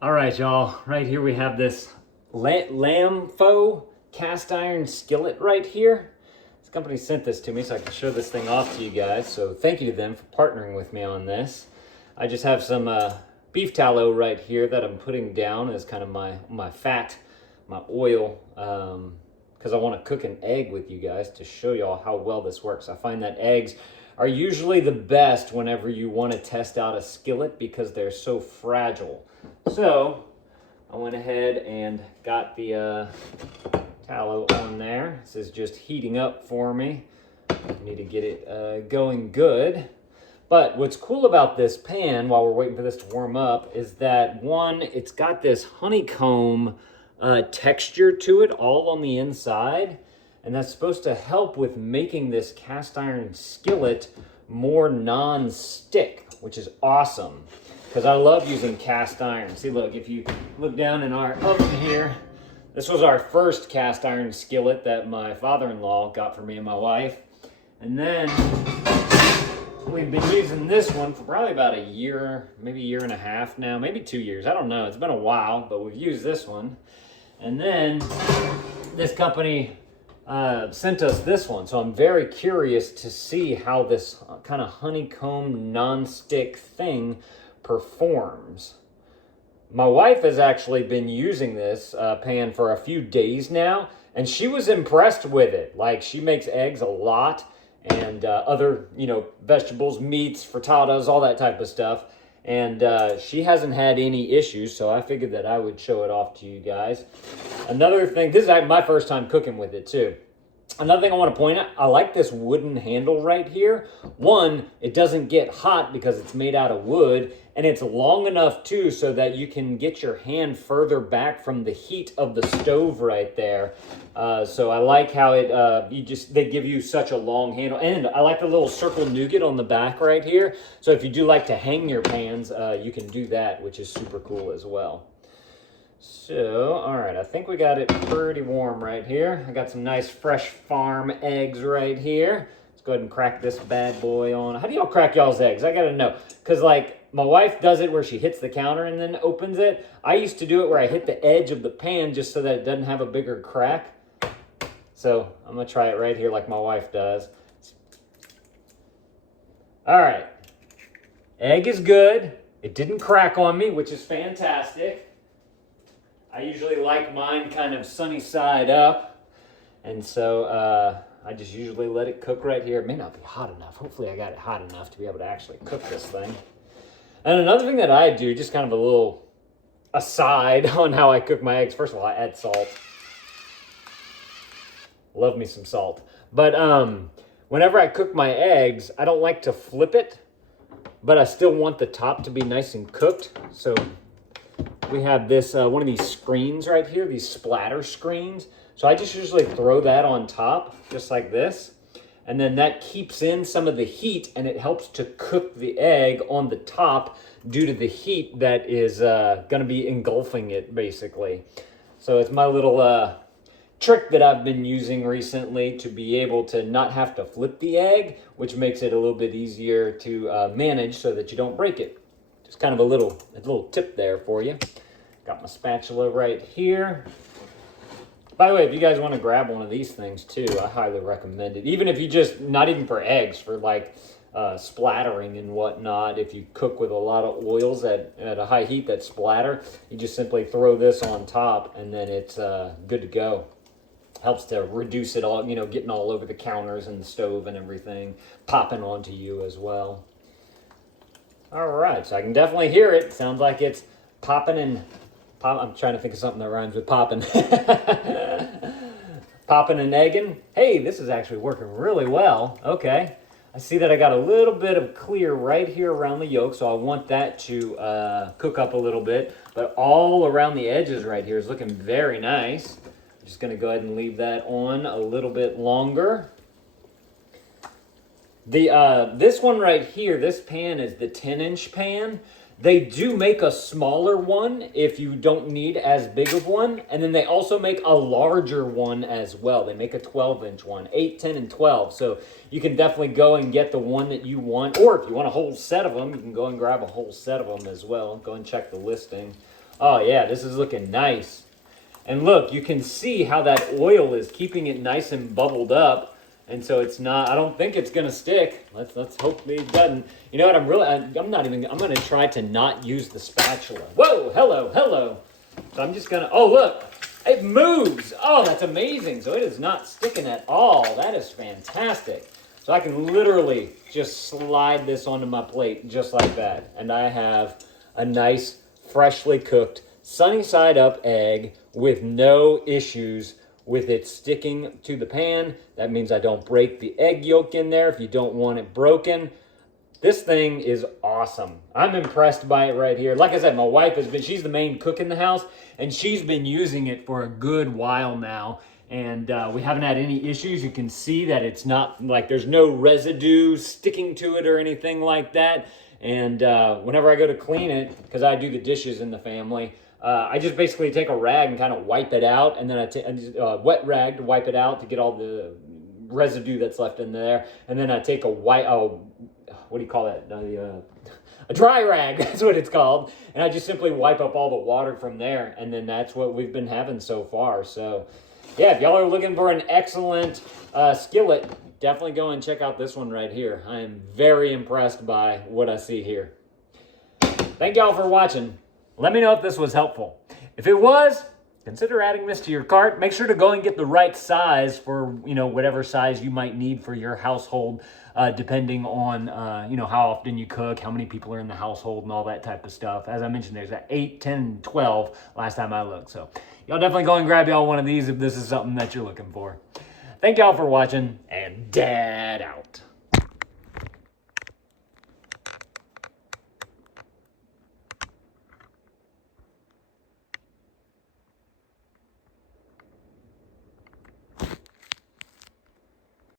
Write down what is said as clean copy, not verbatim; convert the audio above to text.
All right, y'all. Right here we have this lamb faux cast iron skillet right here. This company sent this to me so I can show this thing off to you guys. So thank you to them for partnering with me on this. I just have some beef tallow right here that I'm putting down as kind of my fat, my oil, because I want to cook an egg with you guys to show y'all how well this works. I find that eggs are usually the best whenever you want to test out a skillet because they're so fragile. So I went ahead and got the tallow on there. This is just heating up for me. I need to get it going good. But what's cool about this pan, while we're waiting for this to warm up, is that one, it's got this honeycomb texture to it all on the inside. And that's supposed to help with making this cast iron skillet more non-stick, which is awesome. Because I love using cast iron. See, look, if you look down in our oven here, this was our first cast iron skillet that my father-in-law got for me and my wife. And then we've been using this one for probably about a year, maybe a year and a half now, maybe 2 years. I don't know. It's been a while, but we've used this one. And then this company sent us this one. So I'm very curious to see how this kind of honeycomb non-stick thing performs. My wife has actually been using this pan for a few days now, and she was impressed with it. Like, she makes eggs a lot and other, vegetables, meats, frittatas, all that type of stuff. And she hasn't had any issues, so I figured that I would show it off to you guys. Another thing, this is my first time cooking with it too. Another thing I want to point out, I like this wooden handle right here. One, it doesn't get hot because it's made out of wood, and it's long enough too so that you can get your hand further back from the heat of the stove right there. So I like how it, they give you such a long handle. And I like the little circle nougat on the back right here. So if you do like to hang your pans, you can do that, which is super cool as well. So, all right, I think we got it pretty warm right here. I got some nice fresh farm eggs right here. Let's go ahead and crack this bad boy on. How do y'all crack y'all's eggs? I gotta know. Because, my wife does it where she hits the counter and then opens it. I used to do it where I hit the edge of the pan just so that it doesn't have a bigger crack. So, I'm gonna try it right here like my wife does. All right. Egg is good. It didn't crack on me, which is fantastic. I usually like mine kind of sunny side up, and so I just usually let it cook right here. It may not be hot enough. Hopefully I got it hot enough to be able to actually cook this thing. And another thing that I do, just kind of a little aside on how I cook my eggs. First of all, I add salt. Love me some salt. But whenever I cook my eggs, I don't like to flip it, but I still want the top to be nice and cooked. So we have this, one of these screens right here, these splatter screens. So I just usually throw that on top, just like this. And then that keeps in some of the heat, and it helps to cook the egg on the top due to the heat that is gonna be engulfing it, basically. So it's my little trick that I've been using recently to be able to not have to flip the egg, which makes it a little bit easier to manage so that you don't break it. Just kind of a little tip there for you. Got my spatula right here. By the way, if you guys want to grab one of these things too, I highly recommend it. Even if you just, not even for eggs, for splattering and whatnot. If you cook with a lot of oils at a high heat that splatter, you just simply throw this on top and then it's good to go. Helps to reduce it all, getting all over the counters and the stove and everything, popping onto you as well. All right, so I can definitely hear it. Sounds like it's popping and I'm trying to think of something that rhymes with popping. Popping and egging. Hey, this is actually working really well. Okay. I see that I got a little bit of clear right here around the yolk, so I want that to cook up a little bit. But all around the edges right here is looking very nice. I'm just going to go ahead and leave that on a little bit longer. This one right here, this pan is the 10-inch pan. They do make a smaller one if you don't need as big of one. And then they also make a larger one as well. They make a 12-inch one, 8, 10, and 12. So you can definitely go and get the one that you want. Or if you want a whole set of them, you can go and grab a whole set of them as well. Go and check the listing Oh yeah, this is looking nice. And look, you can see how that oil is keeping it nice and bubbled up. And so it's not, I don't think it's gonna stick. Let's hope it doesn't. You know what, I'm gonna try to not use the spatula. Whoa, hello. So I'm just gonna, oh look, it moves. Oh, that's amazing. So it is not sticking at all. That is fantastic. So I can literally just slide this onto my plate just like that. And I have a nice, freshly cooked, sunny side up egg with no issues with it sticking to the pan. That means I don't break the egg yolk in there if you don't want it broken. This thing is awesome. I'm impressed by it right here. Like I said, my wife she's the main cook in the house, and she's been using it for a good while now. And we haven't had any issues. You can see that it's not like there's no residue sticking to it or anything like that. And whenever I go to clean it, because I do the dishes in the family, I just basically take a rag and kind of wipe it out, and then I take a wet rag to wipe it out to get all the residue that's left in there, and then I take a what do you call that? A dry rag, that's what it's called, and I just simply wipe up all the water from there, and then that's what we've been having so far. So yeah, if y'all are looking for an excellent skillet, definitely go and check out this one right here. I am very impressed by what I see here. Thank y'all for watching. Let me know if this was helpful. If it was, consider adding this to your cart. Make sure to go and get the right size for, whatever size you might need for your household, depending on, how often you cook, how many people are in the household, and all that type of stuff. As I mentioned, there's 8, 10, 12 last time I looked. So y'all definitely go and grab y'all one of these if this is something that you're looking for. Thank y'all for watching, and Dad out.